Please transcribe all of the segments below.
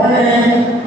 morning.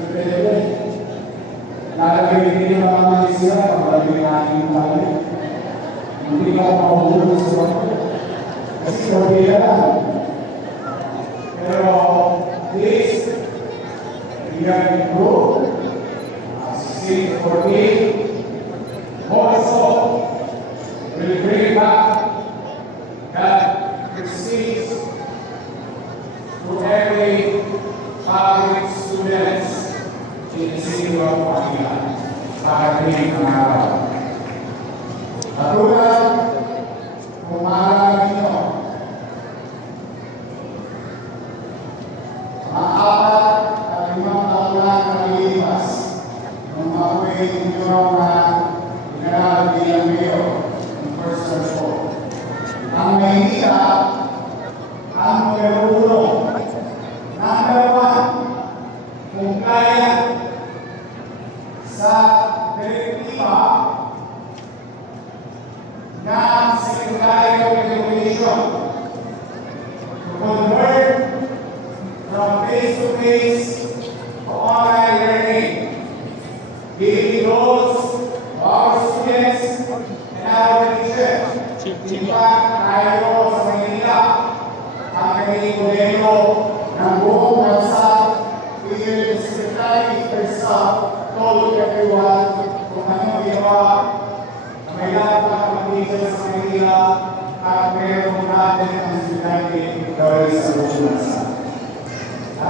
Sekretary, lalagay din ang mga isya paglagay natin ng tali. Hindi ka makahulog sa bato. Kasi sabi. Pero, please, we are improved. As you see, for me, also, will receiver on the side of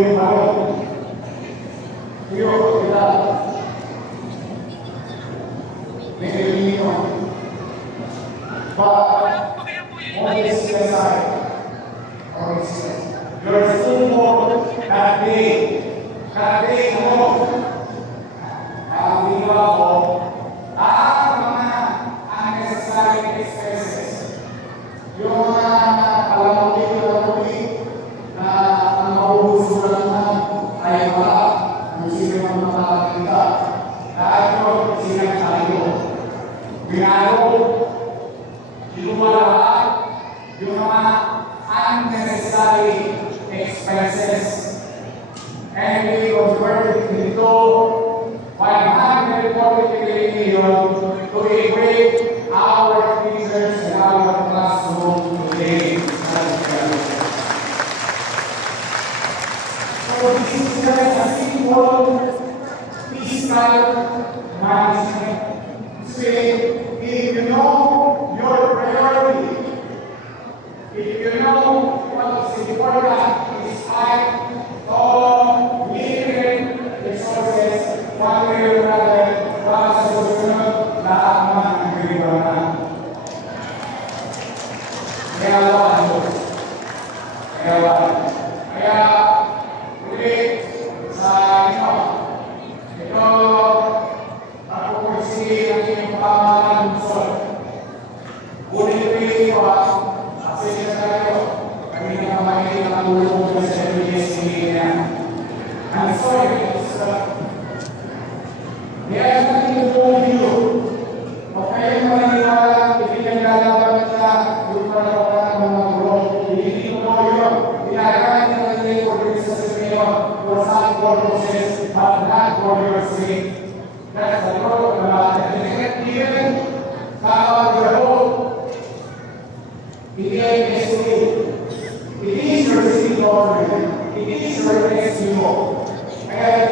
ีนะครับ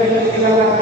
এখানে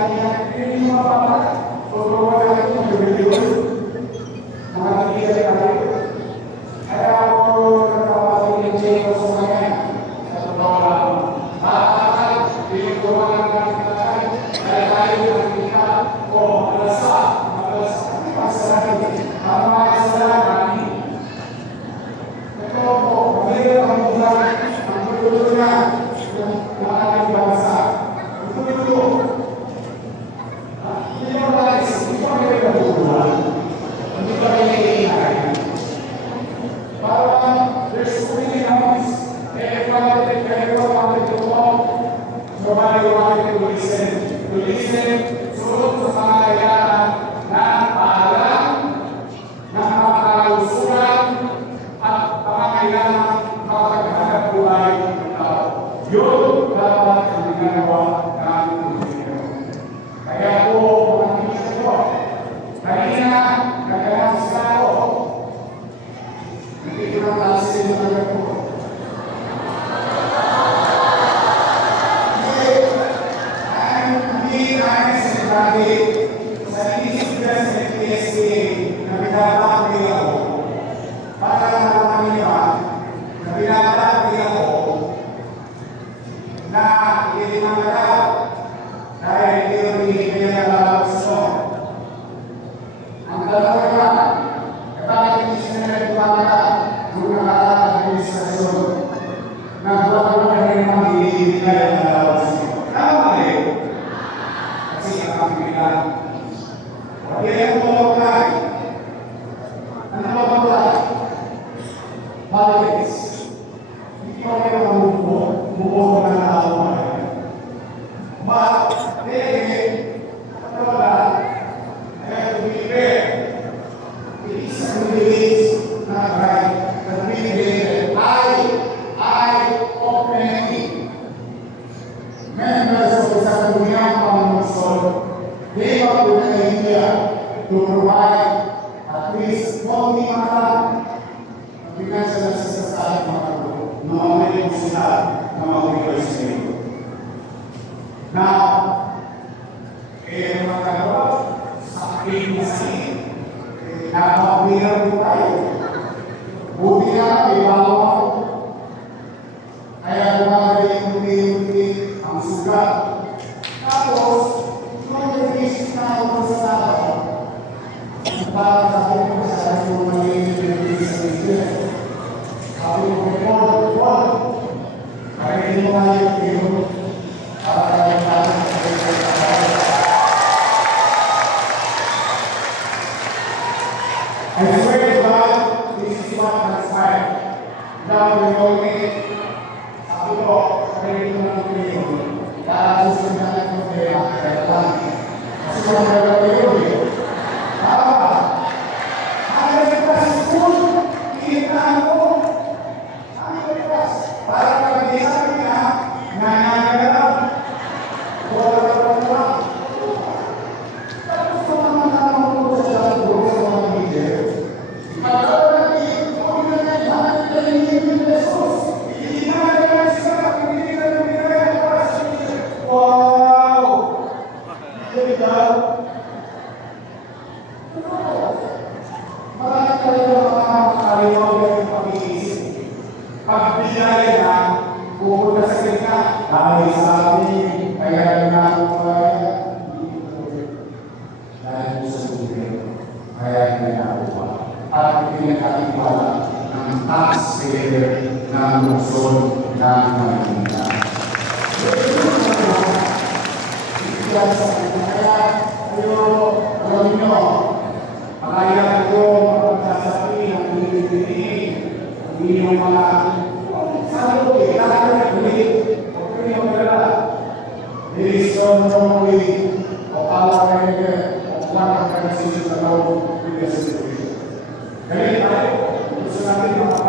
pecado. to provide at least konti maka magbigay sila sa sasayang makaroon na mamaya po sila na magbigay sa inyo. Now, eh, mga kagawa, sa aking kasi, eh, nakapagpigay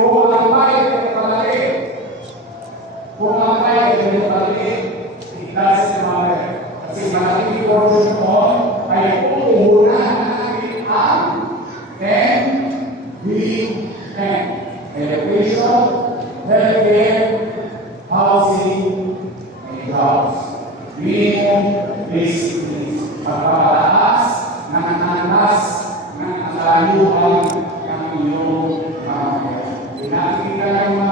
Kung walang tayo, ganyan palagi. Eh. Kung walang tayo, ganyan palagi. Eh. Itas na mga Kasi malaking portion noon ay uuna na natin ang M-B-M. Education, healthcare, housing, and jobs. Minimum basic needs. Pagpapalakas ng ananas Nothing that I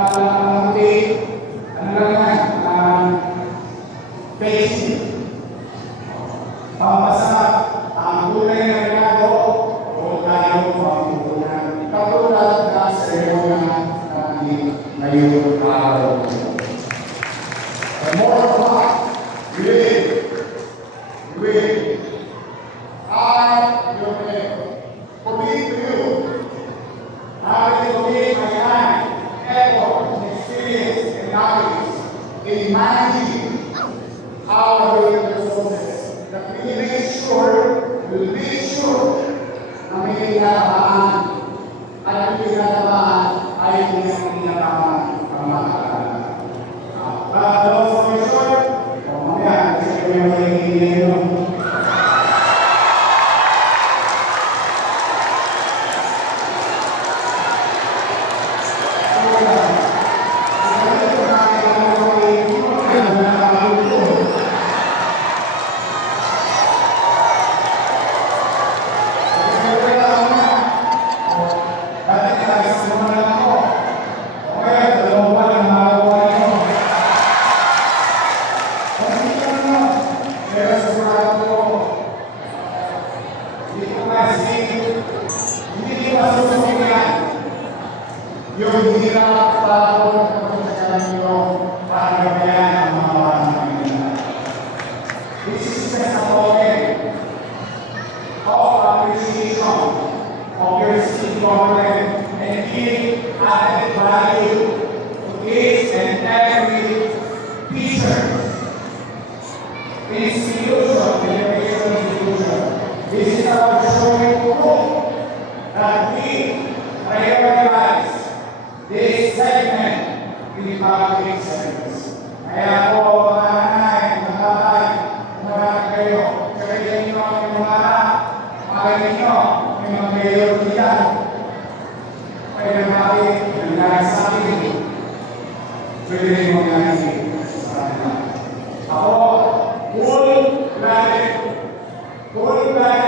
উদ্দেশ্য আমি Going back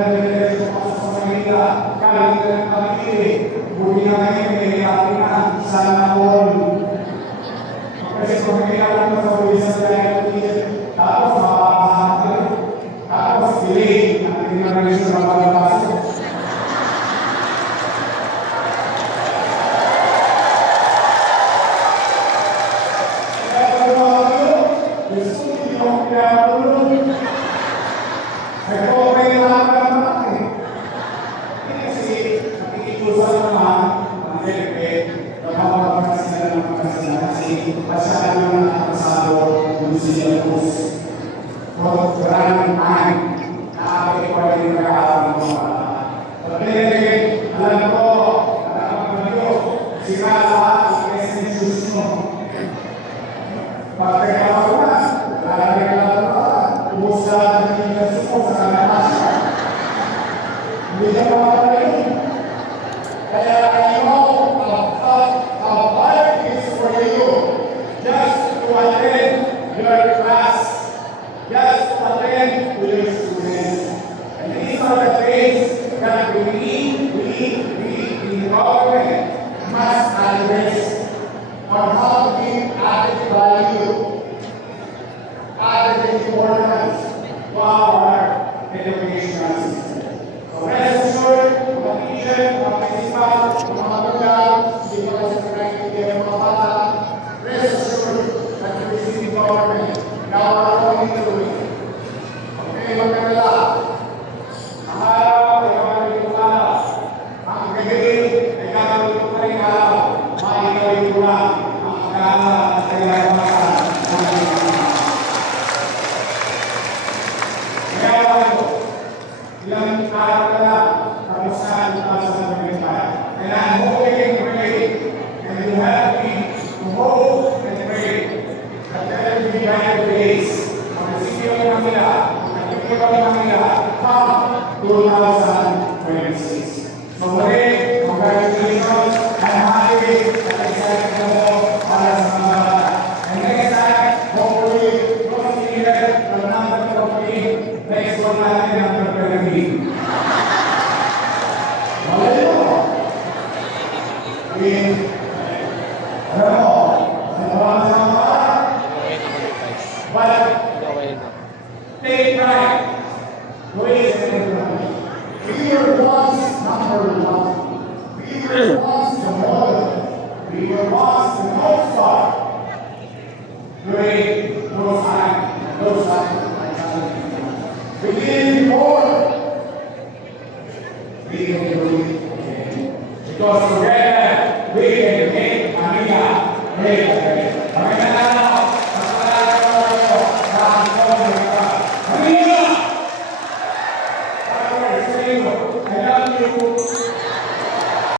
at sa kanyang nakakasado Lucia Cruz. From grand time, nakakit pa rin na kaalam ng mga bata. Pagkakit, alam ko, alam ko kayo, sira lahat ang presence Jesus mo. Pagkakit ako na, lalagay ka lang pa, ubos ka lang ng Jesus mo sa kanya. Hindi ka makakalain. Kaya, Yeah. kami ng ina, ha, tuloy na sa. Be your not number one. Be your boss tomorrow. Be your boss the most part. Great, no sign, no sign. Begin more. Begin to believe. Because the